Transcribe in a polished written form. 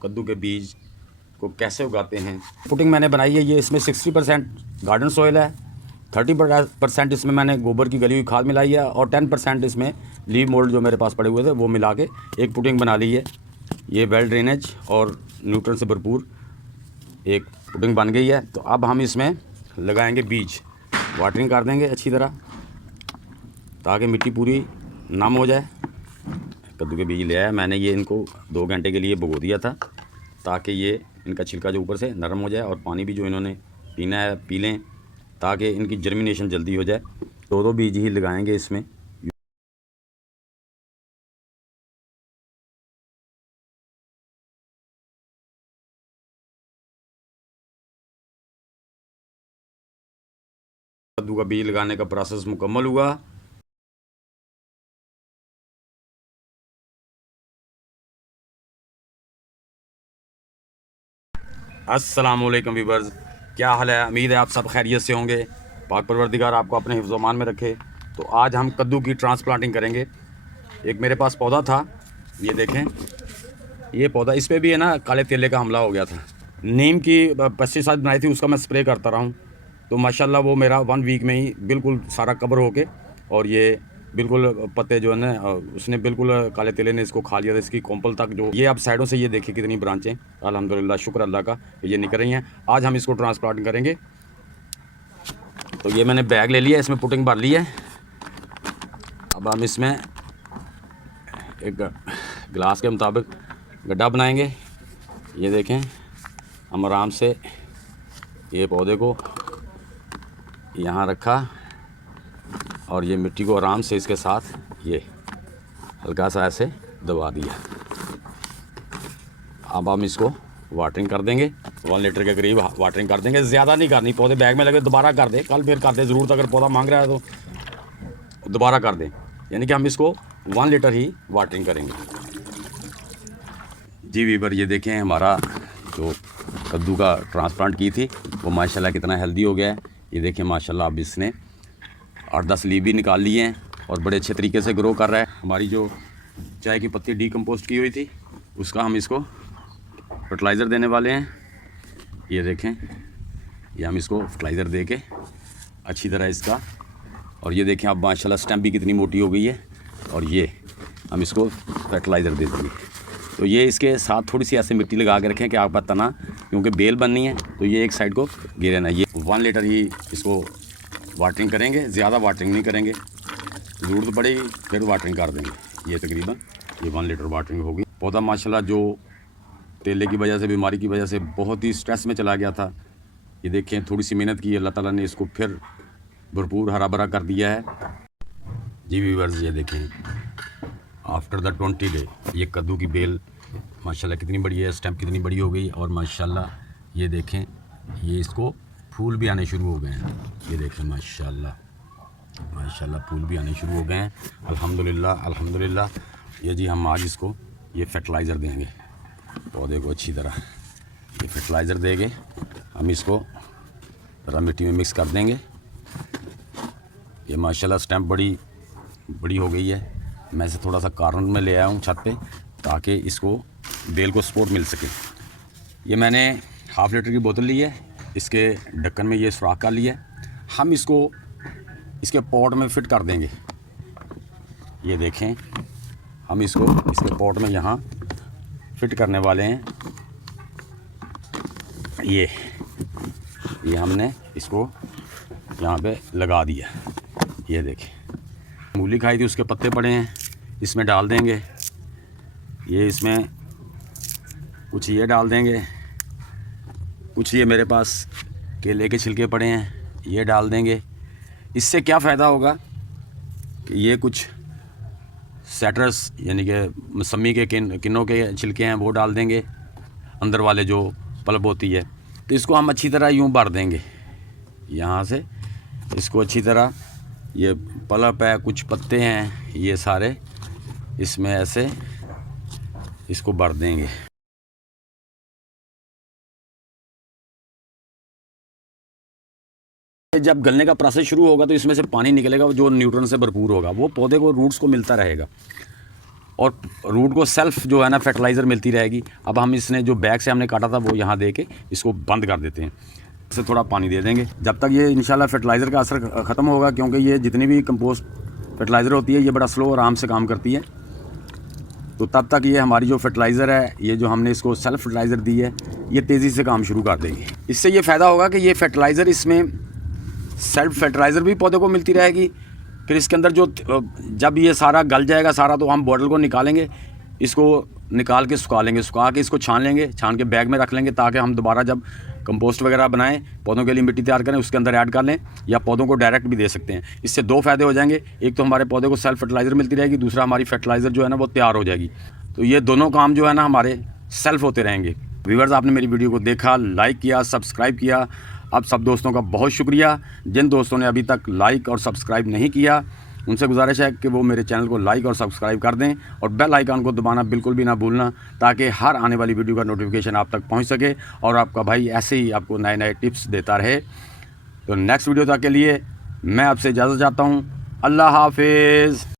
कद्दू के बीज को कैसे उगाते हैं। पुटिंग मैंने बनाई है, ये इसमें 60% गार्डन सॉइल है, 30% इसमें मैंने गोबर की गली हुई खाद मिलाई है और 10% इसमें लीव मोल्ड जो मेरे पास पड़े हुए थे वो मिला के एक पुटिंग बना ली है। ये वेल ड्रेनेज और न्यूट्रन से भरपूर एक पुटिंग बन गई है। तो अब हम इसमें लगाएंगे बीज, वाटरिंग कर देंगे अच्छी तरह ताकि मिट्टी पूरी नम हो जाए। कद्दू के बीज ले आया मैंने, ये इनको 2 घंटे के लिए भिगो दिया था ताकि ये इनका छिलका जो ऊपर से नरम हो जाए और पानी भी जो इन्होंने पीना है पी लें ताकि इनकी जर्मिनेशन जल्दी हो जाए। 2-2 बीज ही लगाएंगे इसमें। कद्दू का बीज लगाने का प्रोसेस मुकम्मल हुआ। अस्सलाम वालेकुम व्यूअर्स, क्या हाल है? उम्मीद है आप सब खैरियत से होंगे। पाक परवरदिगार आपको अपने हिफ्ज़-ओ-अमान में रखे। तो आज हम कद्दू की ट्रांसप्लांटिंग करेंगे। एक मेरे पास पौधा था, ये देखें, ये पौधा, इस पर भी है ना काले तेले का हमला हो गया था। नीम की पेस्टिसाइड बनाई थी, उसका मैं स्प्रे करता रहा हूँ। तो माशाल्लाह वो मेरा 1 वीक में ही बिल्कुल सारा कवर होके और ये बिल्कुल पत्ते जो है ना उसने बिल्कुल काले तेले ने इसको खा लिया था। इसकी कोंपल तक जो ये आप साइडों से ये देखिए कितनी ब्रांचें, अल्हम्दुलिल्लाह शुक्र अल्लाह का ये निकल रही हैं। आज हम इसको ट्रांसप्लांट करेंगे। तो ये मैंने बैग ले लिया, इसमें पुटिंग भर ली है। अब हम इसमें एक गिलास के मुताबिक गड्ढा बनाएंगे। ये देखें, हम आराम से ये पौधे को यहाँ रखा और ये मिट्टी को आराम से इसके साथ ये हल्का सा ऐसे दबा दिया। अब हम इसको वाटरिंग कर देंगे, 1 लीटर के करीब वाटरिंग कर देंगे। ज़्यादा नहीं करनी, पौधे बैग में लगे दोबारा कर दे, कल फिर कर दे, ज़रूरत अगर पौधा मांग रहा है तो दोबारा कर दें। यानी कि हम इसको 1 लीटर ही वाटरिंग करेंगे। जी वीवर, ये देखें हमारा जो कद्दू का ट्रांसप्लांट की थी वो माशाल्लाह कितना हेल्दी हो गया है। ये देखें माशाल्लाह, अब इसने 8-10 लीव भी निकाल लिए हैं और बड़े अच्छे तरीके से ग्रो कर रहा है। हमारी जो चाय की पत्ती डीकम्पोस्ट की हुई थी उसका हम इसको फर्टिलाइज़र देने वाले हैं। ये देखें, ये हम इसको फर्टिलाइज़र दे के अच्छी तरह इसका, और ये देखें अब माशाल्लाह स्टेम भी कितनी मोटी हो गई है और ये हम इसको फर्टिलाइज़र दे देंगे। तो ये इसके साथ थोड़ी सी ऐसे मिट्टी लगा के रखें कि आपका तना, क्योंकि बेल बननी है तो ये एक साइड को गिरे ना। ये 1 लीटर ही इसको वाटरिंग करेंगे, ज़्यादा वाटरिंग नहीं करेंगे, ज़रूरत पड़ेगी फिर वाटरिंग कर देंगे। ये तकरीबन ये 1 लीटर वाटरिंग होगी। पौधा माशाल्लाह जो तेले की वजह से, बीमारी की वजह से बहुत ही स्ट्रेस में चला गया था। ये देखें, थोड़ी सी मेहनत की, अल्लाह ताला ने इसको फिर भरपूर हरा भरा कर दिया है। जी व्यूअर्स, ये देखें आफ्टर द 20 डे ये कद्दू की बेल माशाल्लाह कितनी बड़ी है, स्टेम कितनी बड़ी हो गई और माशाल्लाह ये देखें ये इसको फूल भी आने शुरू हो गए हैं। ये देखें माशाल्लाह माशाल्लाह फूल भी आने शुरू हो गए हैं। अल्हम्दुलिल्लाह अल्हम्दुलिल्लाह। ये जी हम आज इसको ये फर्टिलाइज़र देंगे पौधे को अच्छी तरह। ये फर्टिलाइज़र देंगे हम, इसको ज़रा मिट्टी में मिक्स कर देंगे। ये माशाल्लाह स्टेम बड़ी हो गई है। मैं इसे थोड़ा सा कॉर्नर में ले आया हूँ छत पे ताकि इसको बेल को सपोर्ट मिल सके। ये मैंने 1/2 लीटर की बोतल ली है, इसके ढक्कन में ये सुराख कर लिया है। हम इसको इसके पॉट में फिट कर देंगे। ये देखें, हम इसको इसके पॉट में यहाँ फिट करने वाले हैं। ये हमने इसको यहाँ पे लगा दिया। ये देखें, मूली खाई थी उसके पत्ते पड़े हैं, इसमें डाल देंगे। ये इसमें कुछ ये डाल देंगे, कुछ ये मेरे पास केले के छिलके पड़े हैं ये डाल देंगे। इससे क्या फ़ायदा होगा कि ये कुछ सेट्रस यानी कि मौसमी के किन्नों के छिलके हैं वो डाल देंगे, अंदर वाले जो पल्प होती है। तो इसको हम अच्छी तरह यूँ भर देंगे यहाँ से, इसको अच्छी तरह, ये पल्प है, कुछ पत्ते हैं, ये सारे इसमें ऐसे इसको भर देंगे। जब गलने का प्रोसेस शुरू होगा तो इसमें से पानी निकलेगा जो न्यूट्रन से भरपूर होगा, वो पौधे को, रूट्स को मिलता रहेगा। और रूट को सेल्फ जो है ना फर्टिलाइज़र मिलती रहेगी। अब हम इसने जो बैग से हमने काटा था वो यहाँ दे के इसको बंद कर देते हैं। इससे थोड़ा पानी दे देंगे जब तक ये इंशाल्लाह फर्टिलाइज़र का असर ख़त्म होगा, क्योंकि ये जितनी भी कंपोस्ट फर्टिलाइज़र होती है ये बड़ा स्लो आराम से काम करती है। तो तब तक ये हमारी जो फर्टिलाइज़र है, ये जो हमने इसको सेल्फ फर्टिलाइज़र दी है, ये तेज़ी से काम शुरू कर देगी। इससे ये फ़ायदा होगा कि ये फर्टिलाइज़र, इसमें सेल्फ फर्टिलाइज़र भी पौधे को मिलती रहेगी। फिर इसके अंदर जो जब ये सारा गल जाएगा सारा, तो हम बॉटल को निकालेंगे, इसको निकाल के सुखा लेंगे, सुखा के इसको छान लेंगे, छान के बैग में रख लेंगे, ताकि हम दोबारा जब कंपोस्ट वगैरह बनाएं, पौधों के लिए मिट्टी तैयार करें, उसके अंदर ऐड कर लें, या पौधों को डायरेक्ट भी दे सकते हैं। इससे दो फ़ायदे हो जाएंगे, एक तो हमारे पौधे को सेल्फ फर्टिलाइज़र मिलती रहेगी, दूसरा हमारी फर्टिलाइज़र जो है ना वो तैयार हो जाएगी। तो ये दोनों काम जो है ना हमारे सेल्फ होते रहेंगे। व्यूअर्स, आपने मेरी वीडियो को देखा, लाइक किया, सब्सक्राइब किया, अब सब दोस्तों का बहुत शुक्रिया। जिन दोस्तों ने अभी तक लाइक और सब्सक्राइब नहीं किया, उनसे गुजारिश है कि वो मेरे चैनल को लाइक और सब्सक्राइब कर दें, और बेल आइकन को दबाना बिल्कुल भी ना भूलना, ताकि हर आने वाली वीडियो का नोटिफिकेशन आप तक पहुंच सके और आपका भाई ऐसे ही आपको नए नए टिप्स देता रहे। तो नेक्स्ट वीडियो तक के लिए मैं आपसे इजाज़त चाहता हूं। अल्लाह हाफिज़।